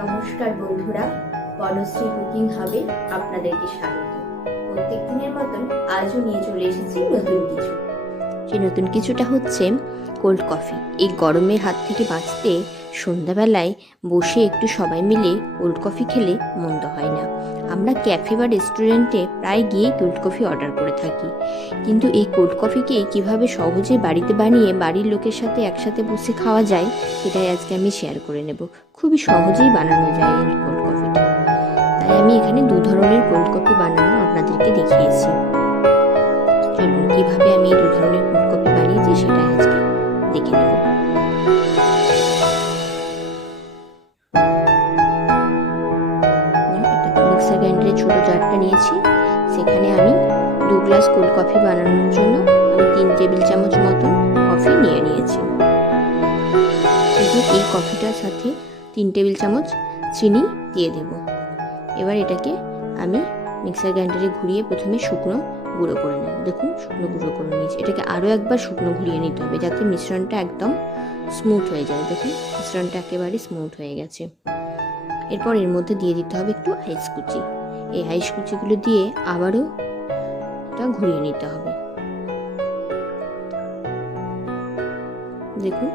নমস্কার বন্ধুরা, বনশ্রী কুকিং হবে আপনাদেরকে স্বাগত। প্রত্যেক দিনের মতন আজও নিয়ে চলে এসেছি নতুন কিছু। সেই নতুন কিছুটা হচ্ছে কোল্ড কফি এই গরমের হাত থেকে বাঁচতে সন্ধ্যাবেলায় বসে একটু সবাই মিলে কোল্ড কফি খেলে মন্দ হয় না। আমরা ক্যাফে বা রেস্টুরেন্টে প্রায় গিয়ে কোল্ড কফি অর্ডার করে থাকি। কিন্তু এই কোল্ড কফিকে কীভাবে সহজে বাড়িতে বানিয়ে বাড়ির লোকের সাথে একসাথে বসে খাওয়া যায়, সেটাই আজকে আমি শেয়ার করে নেব। খুবই সহজেই বানানো যায় এই কোল্ড কফিটা তাই আমি এখানে দু ধরনের কোল্ড কফি বানানো আপনাদেরকে দেখিয়েছি। চলুন কীভাবে আমি এই দু ধরনের কফি বানিয়েছি সেটাই আজকে দেখে নেব। মিক্সার গ্রাইন্ডারের ছোট জারটা নিয়েছি। সেখানে আমি দু গ্লাস কোল্ড কফি বানানোর জন্য আমি তিন টেবিল চামচ মতন কফি নিয়ে নিয়েছি। এই কফিটার সাথে তিন টেবিল চামচ চিনি দিয়ে দেব। এবার এটাকে আমি মিক্সার গ্রাইন্ডারে ঘুরিয়ে প্রথমে শুকনো গুঁড়ো করে নেব। দেখুন, শুকনো গুঁড়ো করে নিয়েছি। এটাকে আরও একবার শুকনো ঘুরিয়ে নিতে হবে যাতে মিশ্রণটা একদম স্মুথ হয়ে যায়। দেখুন, মিশ্রণটা একেবারে স্মুথ হয়ে গেছে। এরপর এর মধ্যে দিয়ে দিতে হবে একটু আইস কুচি। এই আইস কুচিগুলো দিয়ে আবারও এটা ঘুরিয়ে নিতে হবে। দেখুন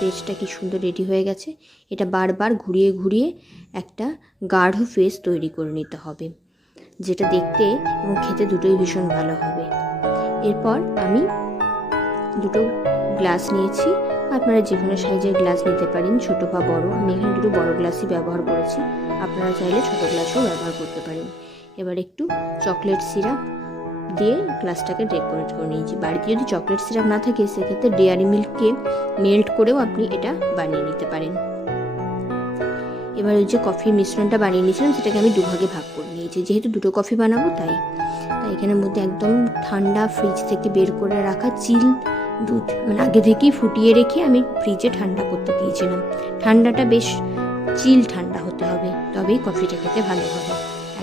পেস্টটা কি সুন্দর রেডি হয়ে গেছে। এটা বারবার ঘুরিয়ে ঘুরিয়ে একটা গাঢ় ফেস তৈরি করে নিতে হবে। যেটা দেখতে এবং খেতে দুটোই ভীষণ ভালো হবে। এরপর আমি দুটো গ্লাস নিয়েছি। আপনারা যে কোনো সাইজের গ্লাস নিতে পারেন, ছোট বা বড়। আমি এখানে দুটো বড় গ্লাসই ব্যবহার করেছি। আপনারা চাইলে ছোট গ্লাসও ব্যবহার করতে পারেন। এবার একটু চকলেট সিরাপ দিয়ে গ্লাসটাকে ডেকোরেট করে নিয়েছি। বাড়িতে যদি চকলেট সিরাপ না থাকে, সেক্ষেত্রে ডেয়ারি মিল্ককে মেল্ট করেও আপনি এটা বানিয়ে নিতে পারেন। এবার ওই যে কফির মিশ্রণটা বানিয়ে নিয়েছিলাম, সেটাকে আমি দুভাগে ভাগ করে নিয়েছি যেহেতু দুটো কফি বানাবো, তাই। তাই এখানের মধ্যে একদম ঠান্ডা ফ্রিজ থেকে বের করে রাখা চিল দুধ। মানে আগে থেকেই ফুটিয়ে রেখে আমি ফ্রিজে ঠান্ডা করতে দিয়েছিলাম। ঠান্ডাটা বেশ চিল ঠান্ডা হতে হবে, তবেই কফিটা খেতে ভালো হবে।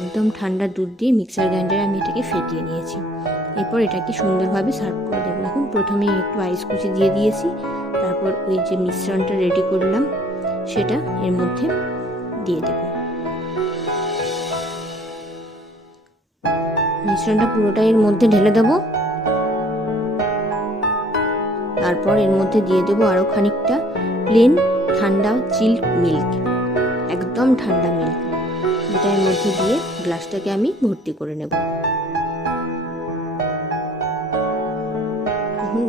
একদম ঠান্ডা দুধ দিয়ে মিক্সার গ্রাইন্ডারে আমি এটাকে ফেটিয়ে নিয়েছি। এরপর এটাকে সুন্দরভাবে সার্ভ করে দেবো। এখন প্রথমে একটু আইস কুচি দিয়ে দিয়েছি। তারপর ওই যে মিশ্রণটা রেডি করলাম, সেটা এর মধ্যে দিয়ে দেব। মিশ্রণটা পুরোটাই এর মধ্যে ঢেলে দেব। তারপর এর মধ্যে দিয়ে দেব আরও খানিকটা প্লেন ঠান্ডা চিল মিল্ক একদম ঠান্ডা মিল্ক এটা এর মধ্যে দিয়ে গ্লাসটাকে আমি ভর্তি করে নেব।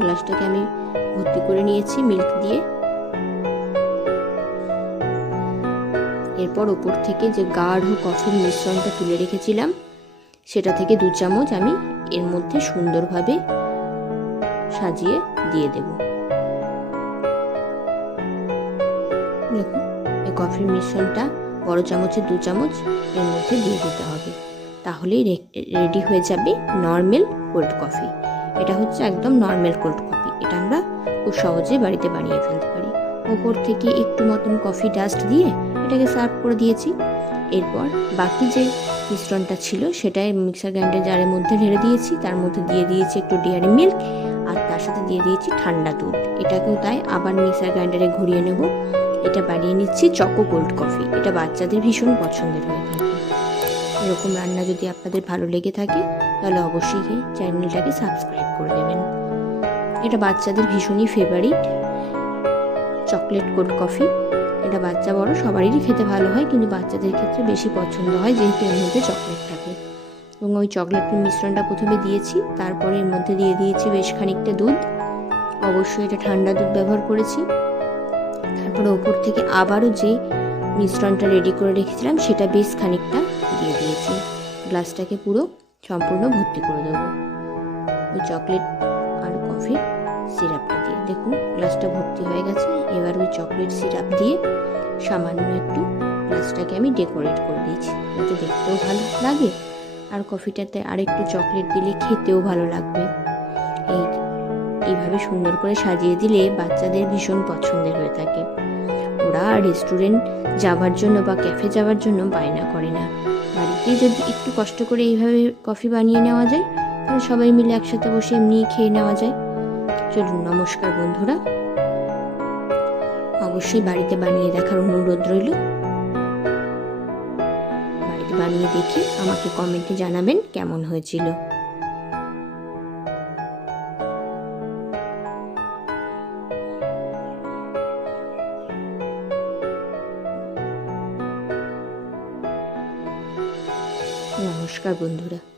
গ্লাসটাকে আমি ভর্তি করে নিয়েছি মিল্ক দিয়ে। এরপর ওপর থেকে যে গাঢ় কফির মিশ্রণটা তুলে রেখেছিলাম সেটা থেকে দু চামচ আমি এর মধ্যে সুন্দরভাবে সাজিয়ে দিয়ে দেব। দেখুন, এই কফির মিশ্রণটা বড় চামচে দু চামচ এর মধ্যে দিয়ে দিতে হবে। তাহলেই রেডি হয়ে যাবে নর্মাল কোল্ড কফি। এটা হচ্ছে একদম নর্মাল কোল্ড কফি। এটা আমরা খুব সহজে বাড়িতে বানিয়ে ফেলতে পারি। ওপর থেকে একটু মতন কফি ডাস্ট দিয়ে এটাকে সার্ভ করে দিয়েছি। এরপর বাকি যে মিশ্রণটা ছিল সেটাই মিক্সার গ্রাইন্ডার জারের মধ্যে ঢেলে দিয়েছি। তার মধ্যে দিয়ে দিয়েছি একটু ডেয়ারি মিল্ক আর তার সাথে দিয়ে দিয়েছি ঠান্ডা দুধ। এটাকেও তাই আবার মিক্সার গ্রাইন্ডারে ঘুরিয়ে নেব। এটা বানিয়ে নিচ্ছি চকো গোল্ড কফি। এটা বাচ্চাদের ভীষণ পছন্দের হয়ে থাকে। এরকম রান্না যদি আপনাদের ভালো লেগে থাকে, তাহলে অবশ্যই চ্যানেলটাকে সাবস্ক্রাইব করে দেবেন। এটা বাচ্চাদের ভীষণই ফেভারিট চকলেট কোল্ড কফি এটা বাচ্চা বড়, সবারই খেতে ভালো হয়, কিন্তু বাচ্চাদের ক্ষেত্রে বেশি পছন্দ হয় যেহেতু এর মধ্যে চকলেট থাকে। এবং ওই চকলেটের মিশ্রণটা প্রথমে দিয়েছি, তারপরে এর মধ্যে দিয়ে দিয়েছি বেশ খানিকটা দুধ। অবশ্যই এটা ঠান্ডা দুধ ব্যবহার করেছি। তারপরে ওপর থেকে আবারও যে মিশ্রণটা রেডি করে রেখেছিলাম, সেটা বেশ খানিকটা দিয়ে দিয়েছি। গ্লাসটাকে পুরো সম্পূর্ণ ভর্তি করে দেবো। ওই চকলেট আর কফির সিরাপটা দিয়ে। দেখুন, গ্লাসটা ভর্তি হয়ে গেছে। এবার ওই চকলেট সিরাপ দিয়ে সামান্য একটু গ্লাসটাকে আমি ডেকোরেট করে দিয়েছি। যাতে দেখতেও ভালো লাগে। আর কফিটাতে আর একটু চকলেট দিলে খেতেও ভালো লাগবে। এই এইভাবে সুন্দর করে সাজিয়ে দিলে বাচ্চাদের ভীষণ পছন্দের হয়ে থাকে। ওরা রেস্টুরেন্ট যাওয়ার জন্য বা ক্যাফে যাওয়ার জন্য বায়না করে না। বাড়িতে যদি একটু কষ্ট করে এইভাবে কফি বানিয়ে নেওয়া যায়, তাহলে সবাই মিলে একসাথে বসে এমনি খেয়ে নেওয়া যায়। চলুন নমস্কার বন্ধুরা। অবশ্যই বাড়িতে বানিয়ে দেখার অনুরোধ রইল। বাড়িতে বানিয়ে দেখে আমাকে কমেন্টে জানাবেন কেমন হয়েছিল। নমস্কার বন্ধুরা।